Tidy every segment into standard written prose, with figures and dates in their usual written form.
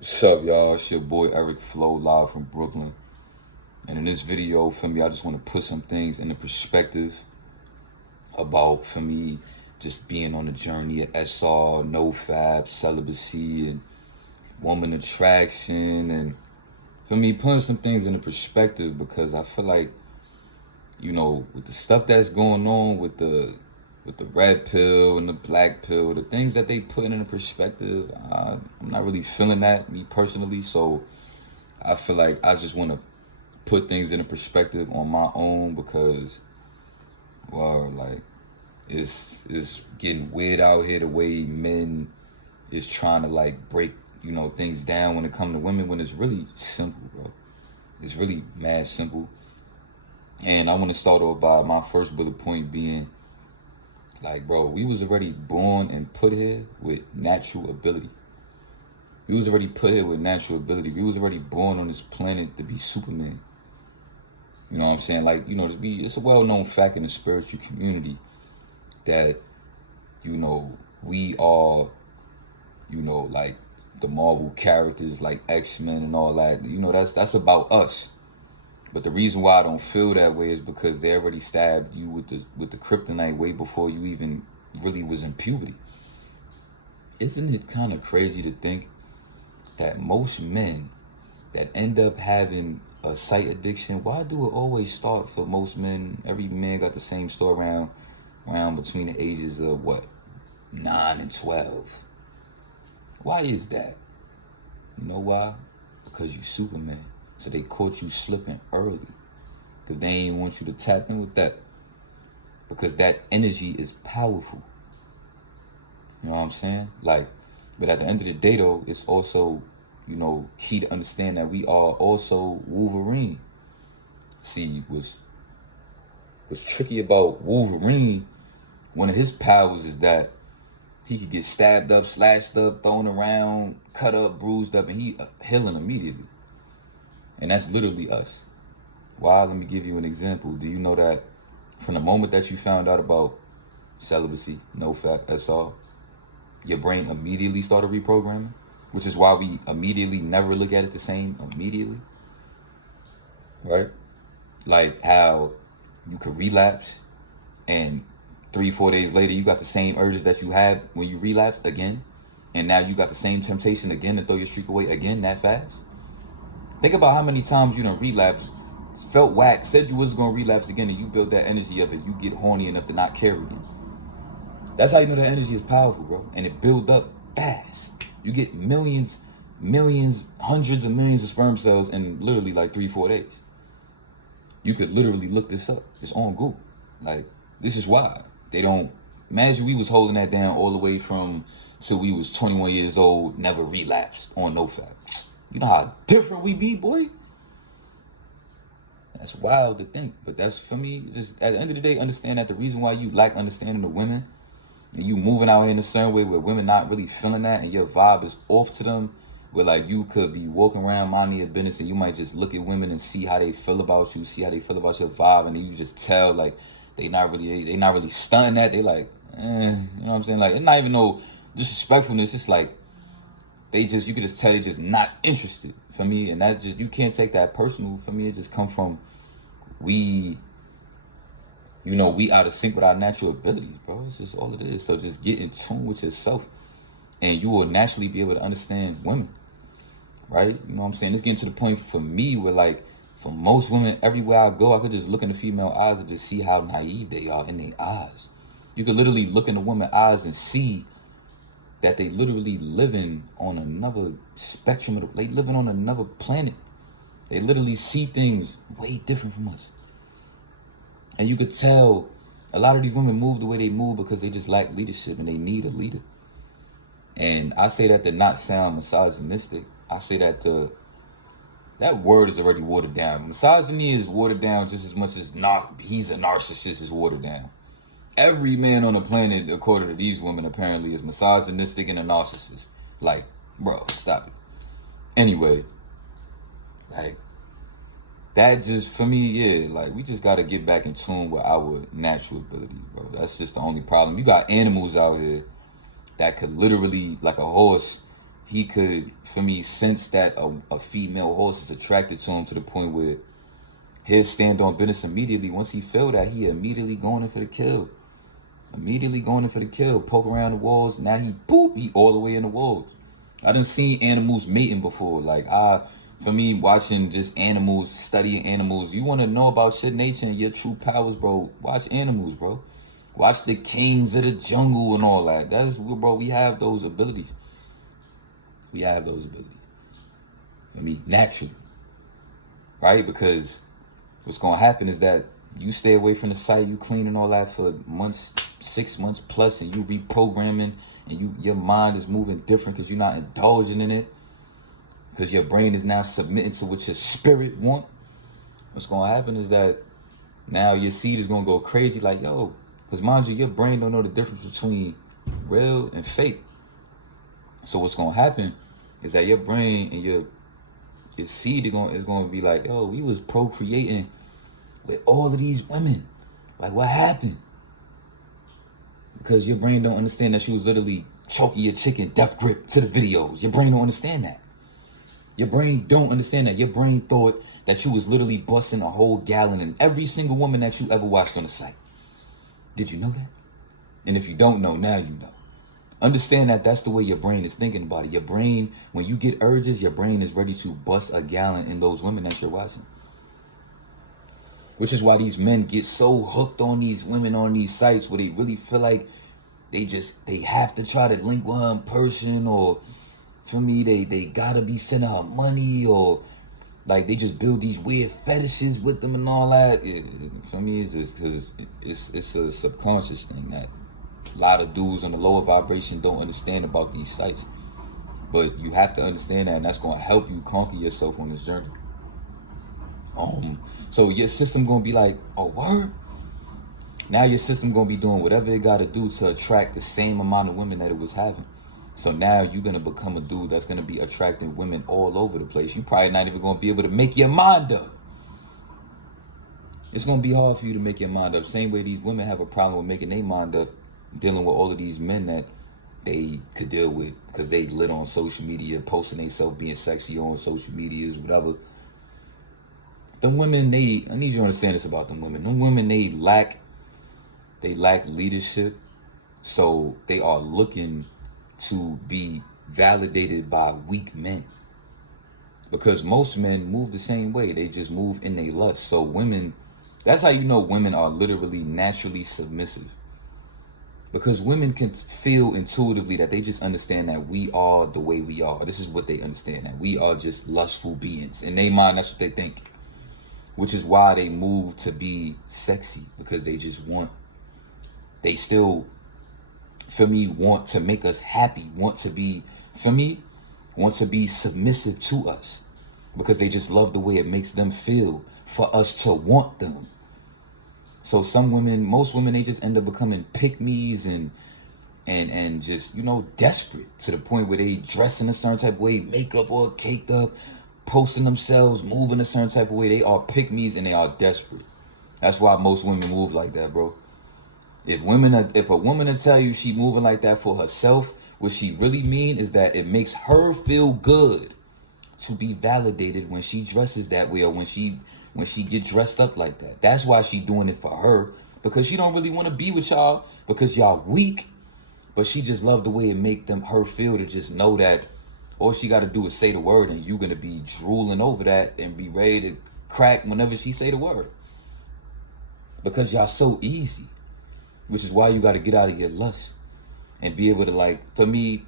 What's up, y'all? It's your boy Eric Flo, live from Brooklyn. And in this video, for me, I just want to put some things into perspective about, for me, just being on the journey at SR, NoFap, celibacy, and woman attraction. And for me, putting some things into perspective because I feel like, with the stuff that's going on with the red pill and the black pill, the things that they put into perspective, I'm not really feeling that, me personally. So I feel like I just want to put things into perspective on my own because, well, like, it's getting weird out here the way men is trying to, like, break, things down when it comes to women, when it's really simple, bro. It's really mad simple. And I want to start off by my first bullet point being, like, bro, we was already born and put here with natural ability. We was already put here with natural ability. We was already born on this planet to be Superman. You know what I'm saying? Like, it's a well-known fact in the spiritual community that, we are, like the Marvel characters like X-Men and all that. That's about us. But the reason why I don't feel that way is because they already stabbed you with the kryptonite way before you even really was in puberty. Isn't it kind of crazy to think that most men that end up having a sight addiction, why do it always start for most men? Every man got the same story around between the ages of 9 and 12. Why is that? You know why? Because you Superman. So they caught you slipping early because they ain't want you to tap in with that, because that energy is powerful. You know what I'm saying? Like, but at the end of the day, though, it's also, key to understand that we are also Wolverine. See, what's tricky about Wolverine, one of his powers is that he could get stabbed up, slashed up, thrown around, cut up, bruised up, and he healing immediately. And that's literally us. Why? Let me give you an example. Do you know that from the moment that you found out about celibacy, NoFap, SR, your brain immediately started reprogramming? Which is why we immediately never look at it the same immediately. Right? Like how you could relapse and 3-4 days later you got the same urges that you had when you relapsed again. And now you got the same temptation again to throw your streak away again that fast. Think about how many times you done relapse, felt whack, said you was gonna relapse again, and you built that energy up and you get horny enough to not care again. That's how you know that energy is powerful, bro. And it build up fast. You get millions, hundreds of millions of sperm cells in literally like 3-4 days. You could literally look this up. It's on Google. Like, this is why. They don't, imagine we was holding that down all the way from till we was 21 years old, never relapsed on NoFap. You know how different we be, boy? That's wild to think. But that's, for me, just at the end of the day, understand that the reason why you lack understanding of women and you moving out here in a certain way where women not really feeling that and your vibe is off to them, where like you could be walking around minding your business and you might just look at women and see how they feel about you, see how they feel about your vibe, and then you just tell like they not really stunting that. They like, you know what I'm saying? Like, it's not even no disrespectfulness. It's like, you could just tell they just not interested, for me. And that just, you can't take that personal. For me, it just come from we out of sync with our natural abilities, bro. It's just all it is. So just get in tune with yourself and you will naturally be able to understand women, right? You know what I'm saying? It's getting to the point for me where, like, for most women, everywhere I go, I could just look in the female eyes and just see how naive they are in their eyes. You could literally look in the woman's eyes and see that they literally living on another spectrum, they living on another planet. They literally see things way different from us. And you could tell a lot of these women move the way they move because they just lack leadership and they need a leader. And I say that to not sound misogynistic. I say that that word is already watered down. Misogyny is watered down just as much as he's a narcissist is watered down. Every man on the planet, according to these women, apparently is misogynistic and a narcissist. Like, bro, stop it. Anyway, like, that just, for me, yeah, like, we just got to get back in tune with our natural abilities, bro. That's just the only problem. You got animals out here that could literally, like a horse, he could, for me, sense that a female horse is attracted to him to the point where he'll stand on business immediately. Once he feel that, he immediately going in for the kill. Immediately going in for the kill. Poke around the walls. Now he, boop, he all the way in the walls. I done seen animals mating before. Like, for me, watching just animals, studying animals, you want to know about shit nature and your true powers, bro, watch animals, bro. Watch the kings of the jungle and all that. That is, bro, we have those abilities. We have those abilities. I mean, naturally. Right? Because what's going to happen is that you stay away from the site, you cleaning all that for months, 6 months plus, and you reprogramming, and your mind is moving different because you're not indulging in it, because your brain is now submitting to what your spirit want. What's going to happen is that now your seed is going to go crazy like, yo, because mind you, your brain don't know the difference between real and fake. So what's going to happen is that your brain and your seed is going to be like, yo, we was procreating with all of these women. Like, what happened? Because your brain don't understand that she was literally choking your chicken death grip to the videos. Your brain don't understand that. Your brain don't understand that. Your brain thought that you was literally busting a whole gallon in every single woman that you ever watched on the site. Did you know that? And if you don't know, now you know. Understand that that's the way your brain is thinking about it. Your brain, when you get urges, your brain is ready to bust a gallon in those women that you're watching. Which is why these men get so hooked on these women on these sites where they really feel like they have to try to link with her in person, or for me, they gotta be sending her money, or like they just build these weird fetishes with them and all that. For me, it's just because it's a subconscious thing that a lot of dudes on the lower vibration don't understand about these sites. But you have to understand that, and that's going to help you conquer yourself on this journey. So your system going to be like, oh, word? Now your system going to be doing whatever it got to do to attract the same amount of women that it was having. So now you're going to become a dude that's going to be attracting women all over the place. You probably not even going to be able to make your mind up. It's going to be hard for you to make your mind up. Same way these women have a problem with making their mind up, dealing with all of these men that they could deal with because they lit on social media, posting themselves being sexy on social medias, whatever. The women, I need you to understand this about them women. Them women, they lack leadership. So they are looking to be validated by weak men. Because most men move the same way. They just move in their lust. So women, that's how you know women are literally naturally submissive. Because women can feel intuitively that they just understand that we are the way we are. This is what they understand, that we are just lustful beings. In their mind, that's what they think. Which is why they move to be sexy. Because they just they still, for me, want to make us happy. Want to be submissive to us. Because they just love the way it makes them feel for us to want them. So some women, most women, they just end up becoming pick-me's and just, desperate to the point where they dress in a certain type of way, makeup all caked up, posting themselves, moving a certain type of way. They are pick-me's and they are desperate. That's why most women move like that, bro. If a woman will tell you she moving like that for herself, what she really mean is that it makes her feel good to be validated when she dresses that way, or when she get dressed up like that. That's why she doing it for her, because she don't really want to be with y'all because y'all weak, but she just love the way it make her feel to just know that all she got to do is say the word and you gonna be drooling over that and be ready to crack whenever she say the word, because y'all so easy. Which is why you got to get out of your lust and be able to, for me,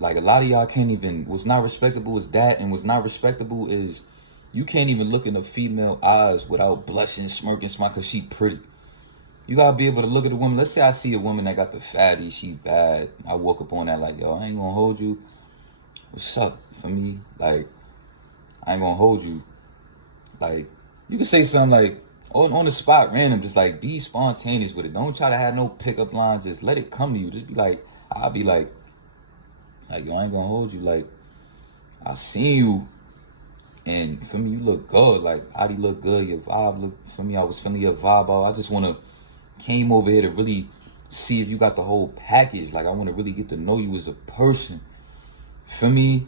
a lot of y'all can't even, what's not respectable is that, and what's not respectable is you can't even look in a female eyes without blushing, smirking, smile, because she pretty. You got to be able to look at a woman. Let's say I see a woman that got the fatty, she bad. I walk up on that like, yo, I ain't going to hold you. What's up? For me, I ain't going to hold you. You can say something like, on the spot, random, just be spontaneous with it. Don't try to have no pickup lines. Just let it come to you. Just be I'll be yo, I ain't going to hold you. I seen you. And for me, you look good. How do you look good? Your vibe look, for me, I was feeling your vibe out. I just came over here to really see if you got the whole package. I want to really get to know you as a person. For me,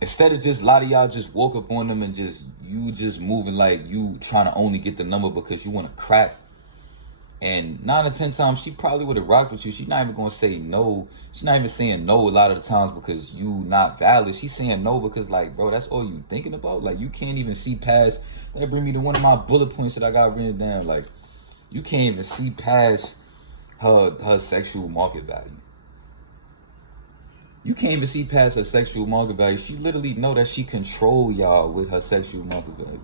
instead of just, a lot of y'all just woke up on them and you just moving like you trying to only get the number because you want to crack. And 9 or 10 times, she probably would have rocked with you. She's not even going to say no. She's not even saying no a lot of the times because you not valid. She's saying no because, like, bro, that's all you thinking about. Like, you can't even see past. That bring me to one of my bullet points that I got written down. Like, you can't even see past her sexual market value. You can't even see past her sexual market value. She literally know that she control y'all with her sexual market value.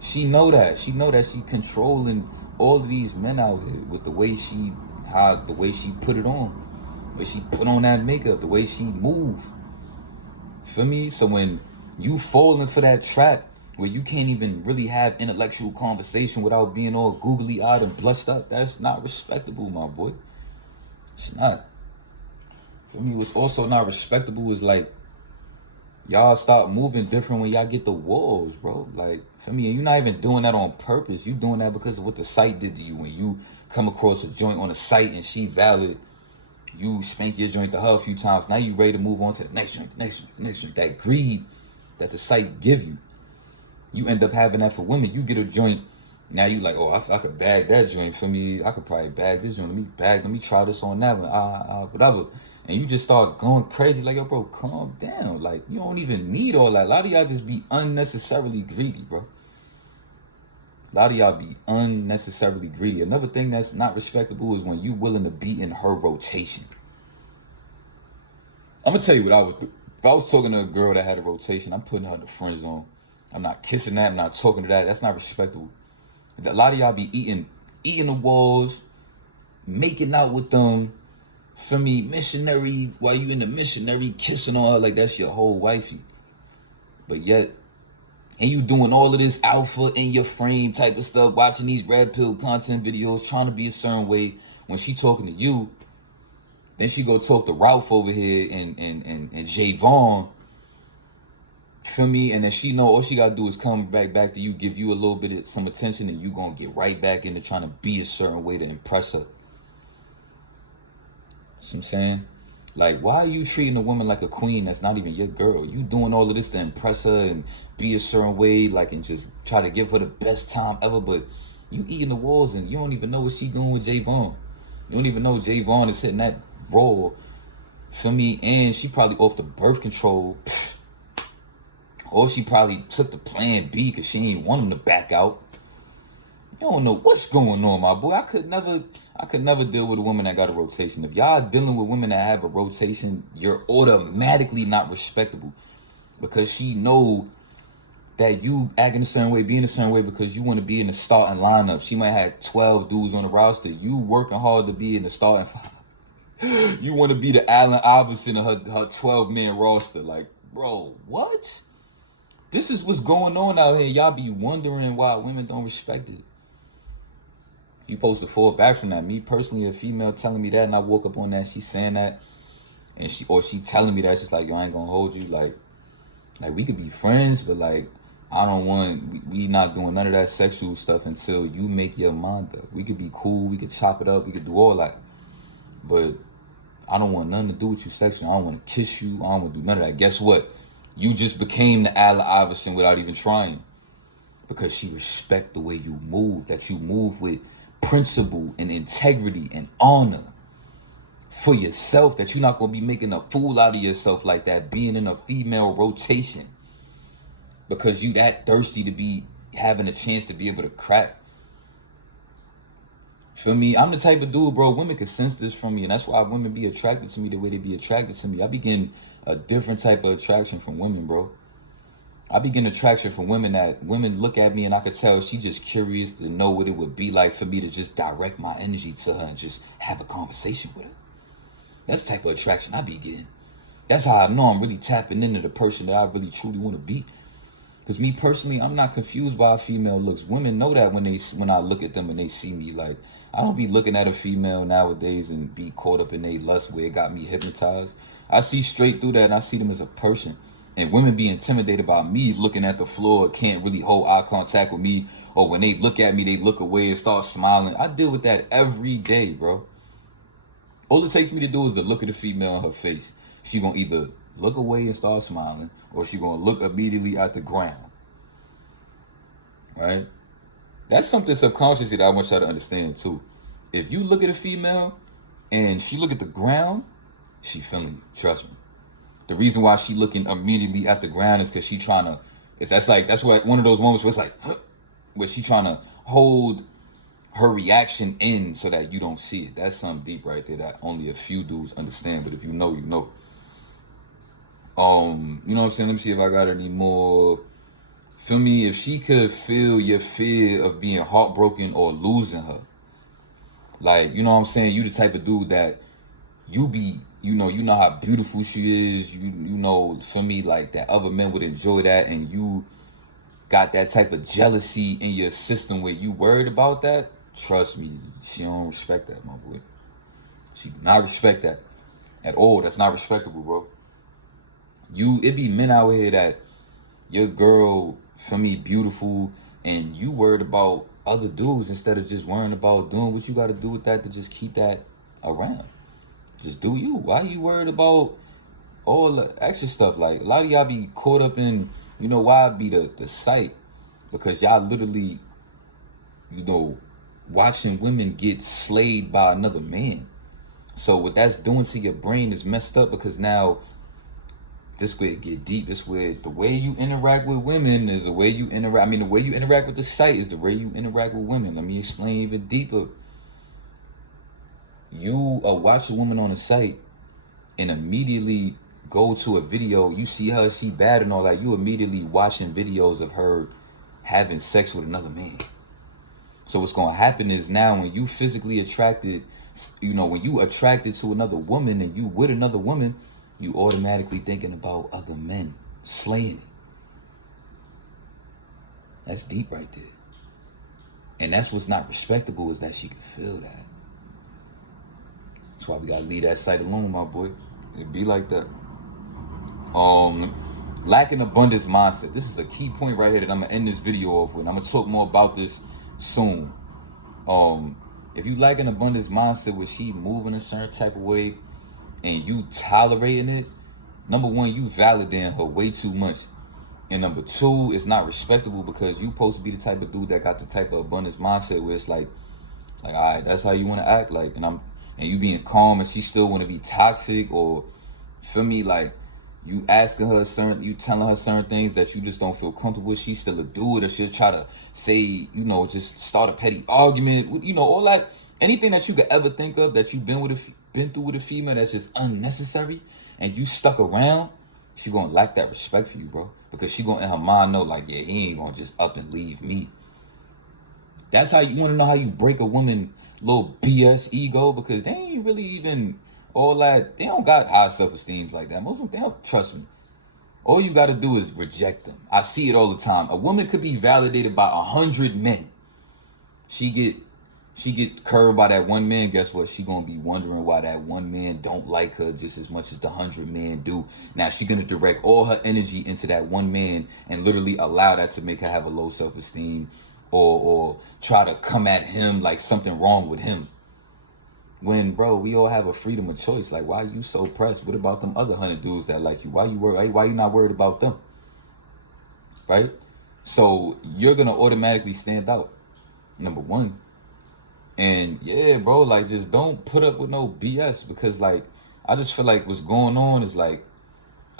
She know that. She know that she controlling all of these men out here with the way she put it on, the way she put on that makeup, the way she move. Feel me? So when you falling for that trap where you can't even really have intellectual conversation without being all googly-eyed and blushed up, that's not respectable, my boy. It's not. For me, what's also not respectable is, like, y'all start moving different when y'all get the walls, bro. Like, for me, and you're not even doing that on purpose. You doing that because of what the site did to you. When you come across a joint on the site and she valid, you spank your joint to her a few times. Now you ready to move on to the next joint, the next joint, the next joint. That greed that the site give you. You end up having that for women. You get a joint, now you like, oh, I could bag that joint. For me, I could probably bag this joint. Let me try this on that one. Whatever. And you just start going crazy, like, yo, bro, calm down. Like, you don't even need all that. A lot of y'all just be unnecessarily greedy, bro. A lot of y'all be unnecessarily greedy. Another thing that's not respectable is when you willing to be in her rotation. I'm going to tell you what I would do. If I was talking to a girl that had a rotation, I'm putting her in the friend zone. I'm not kissing that. I'm not talking to that. That's not respectable. A lot of y'all be eating the walls, making out with them. For me, missionary, while you in the missionary, kissing on her like that's your whole wifey. But yet, and you doing all of this alpha in your frame type of stuff, watching these red pill content videos, trying to be a certain way. When she talking to you, then she go talk to Ralph over here and Javon. Feel me? And then she know all she gotta do is come back to you, give you a little bit of some attention, and you gonna get right back into trying to be a certain way to impress her. See what I'm saying? Like, why are you treating a woman like a queen that's not even your girl? You doing all of this to impress her and be a certain way, like, and just try to give her the best time ever, but you eating the walls and you don't even know what she doing with Javon. You don't even know Javon is hitting that raw. Feel me? And she probably off the birth control. Or she probably took the plan B because she ain't want him to back out. You don't know what's going on, my boy. I could never deal with a woman that got a rotation. If y'all dealing with women that have a rotation, you're automatically not respectable. Because she know that you acting a certain way, being a certain way because you want to be in the starting lineup. She might have 12 dudes on the roster. You working hard to be in the starting five. You want to be the Allen Iverson of her 12-man roster. Like, bro, what? This is what's going on out here. Y'all be wondering why women don't respect it. You supposed to fall back from that. Me personally, a female telling me that, and I woke up on that, she saying that, and she telling me that, it's just like, yo, I ain't gonna hold you. Like we could be friends, but like, I don't want, we not doing none of that sexual stuff until you make your mind up. We could be cool, we could chop it up, we could do all that, but I don't want nothing to do with you sexually. I don't want to kiss you. I don't want to do none of that. Guess what? You just became the Allen Iverson without even trying, because she respect the way you move, that you move with principle and integrity and honor for yourself, that you're not going to be making a fool out of yourself like that, being in a female rotation because you that thirsty to be having a chance to be able to crack. Feel me? I'm the type of dude, bro, women can sense this from me, and that's why women be attracted to me the way they be attracted to me. I be getting a different type of attraction from women, bro. I be getting attraction from women that women look at me and I could tell she just curious to know what it would be like for me to just direct my energy to her and just have a conversation with her. That's the type of attraction I be getting. That's how I know I'm really tapping into the person that I really truly want to be. Because me personally, I'm not confused by a female looks. Women know that when I look at them and they see me. Like, I don't be looking at a female nowadays and be caught up in their lust where it got me hypnotized. I see straight through that and I see them as a person. And women be intimidated by me looking at the floor, can't really hold eye contact with me. Or when they look at me, they look away and start smiling. I deal with that every day, bro. All it takes me to do is to look at the female in her face. She gonna either look away and start smiling, or she gonna look immediately at the ground, right? That's something subconsciously that I want y'all to understand too. If you look at a female and she look at the ground, she feeling you, trust me. The reason why she looking immediately at the ground is because she trying to, that's what one of those moments where it's like, huh, where she trying to hold her reaction in so that you don't see it. That's something deep right there that only a few dudes understand, but if you know, you know. You know what I'm saying? Let me see if I got any more. Feel me? If she could feel your fear of being heartbroken or losing her, like, you know what I'm saying? You the type of dude that you know how beautiful she is. You know, for me, like that other men would enjoy that, and you got that type of jealousy in your system where you worried about that. Trust me, she don't respect that, my boy. She do not respect that at all. That's not respectable, bro. It be men out here that your girl, for me, beautiful, and you worried about other dudes instead of just worrying about doing what you got to do with that to just keep that around. Just do you. Why you worried about all the extra stuff? Like, a lot of y'all be caught up in, you know, why be the sight? Because y'all literally, you know, watching women get slayed by another man. So what that's doing to your brain is messed up, because now this way it get deep. This way, the way you interact with women is the way you interact. I mean, the way you interact with the site is the way you interact with women. Let me explain even deeper. You watch a woman on the site and immediately go to a video. You see her, she bad and all that. You immediately watching videos of her having sex with another man. So what's going to happen is now when you physically attracted, you know, when you attracted to another woman and you with another woman, you automatically thinking about other men slaying it. That's deep right there. And that's what's not respectable, is that she can feel that. That's why we got to leave that site alone, my boy. It be like that. Lacking abundance mindset. This is a key point right here that I'm going to end this video off with. I'm going to talk more about this soon. If you lack an abundance mindset where she moving a certain type of way and you tolerating it, number one, you validating her way too much. And number two, it's not respectable, because you supposed to be the type of dude that got the type of abundance mindset where it's like, all right, that's how you want to act, like, and you being calm, and she still want to be toxic, or feel me, like, you asking her you telling her certain things that you just don't feel comfortable with. She still a dude, or she'll try to say, you know, just start a petty argument, you know, all that, anything that you could ever think of that you've been through with a female that's just unnecessary, and you stuck around, she gonna lack that respect for you, bro, because she gonna in her mind know, like, yeah, he ain't gonna just up and leave me. That's how you want to know how you break a woman little BS ego, because they ain't really even all that. They don't got high self-esteem like that. Most of them, they don't. Trust me. All you got to do is reject them. I see it all the time. A woman could be validated by 100 men. She get curved by that one man. Guess what? She gonna be wondering why that one man don't like her just as much as the 100 men do. Now she gonna direct all her energy into that one man and literally allow that to make her have a low self-esteem, or try to come at him like something wrong with him. When, bro, we all have a freedom of choice. Like, why are you so pressed? What about them other 100 dudes that like you? Why you not worried about them? Right? So you're gonna automatically stand out, number one. And yeah, bro, like, just don't put up with no BS, because like, I just feel like what's going on is like,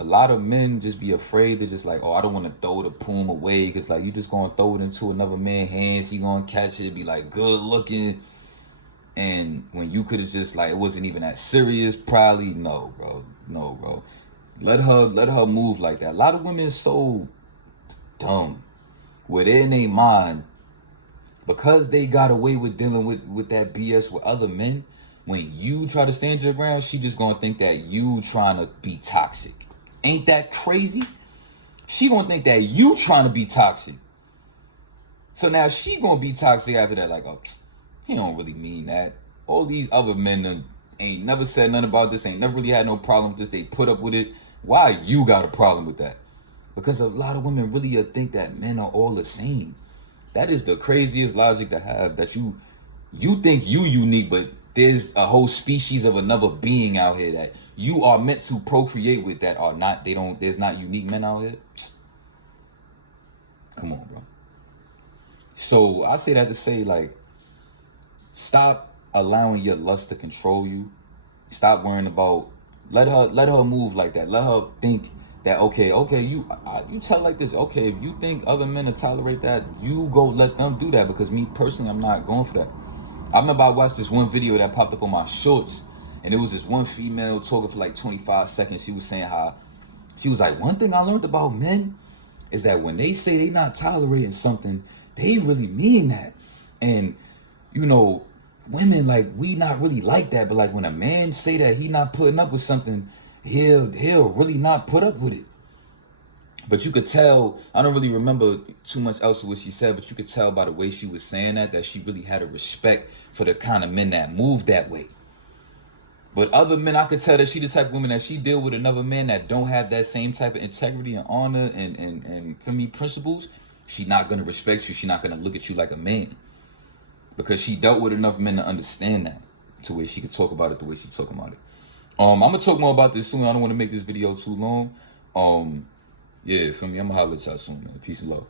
a lot of men just be afraid to just like, oh, I don't want to throw the poom away, because like, you just gonna throw it into another man's hands, he gonna catch it, be like good looking, and when you could have just like, it wasn't even that serious, probably. No, bro. Let her move like that. A lot of women are so dumb, where they're in their mind, because they got away with dealing with that BS with other men. When you try to stand your ground, she just gonna think that you trying to be toxic. Ain't that crazy? She gonna think that you trying to be toxic. So now she gonna be toxic after that, like, oh, he don't really mean that. All these other men ain't never said nothing about this, ain't never really had no problem with this, they put up with it. Why you got a problem with that? Because a lot of women really think that men are all the same. That is the craziest logic to have, that you think you unique, but there's a whole species of another being out here that you are meant to procreate with that are not, there's not unique men out here. Come on, bro. So I say that to say, like, stop allowing your lust to control you. Stop worrying about, let her move like that. Let her think that, okay, you tell like this, okay, if you think other men will tolerate that, you go let them do that, because me personally, I'm not going for that. I remember I watched this one video that popped up on my shorts, and it was this one female talking for like 25 seconds. She was saying how, she was like, one thing I learned about men is that when they say they not tolerating something, they really mean that. And, you know, women, like, we not really like that, but like when a man say that he not putting up with something, he'll really not put up with it. But you could tell, I don't really remember too much else of what she said, but you could tell by the way she was saying that she really had a respect for the kind of men that move that way. But other men, I could tell that she the type of woman that she deal with another man that don't have that same type of integrity and honor and for me, principles. She not going to respect you. She not going to look at you like a man. Because she dealt with enough men to understand that, to where she could talk about it the way she talk about it. I'm going to talk more about this soon. I don't want to make this video too long. Yeah, feel me? I'm going to holler at y'all soon, man. Peace and love.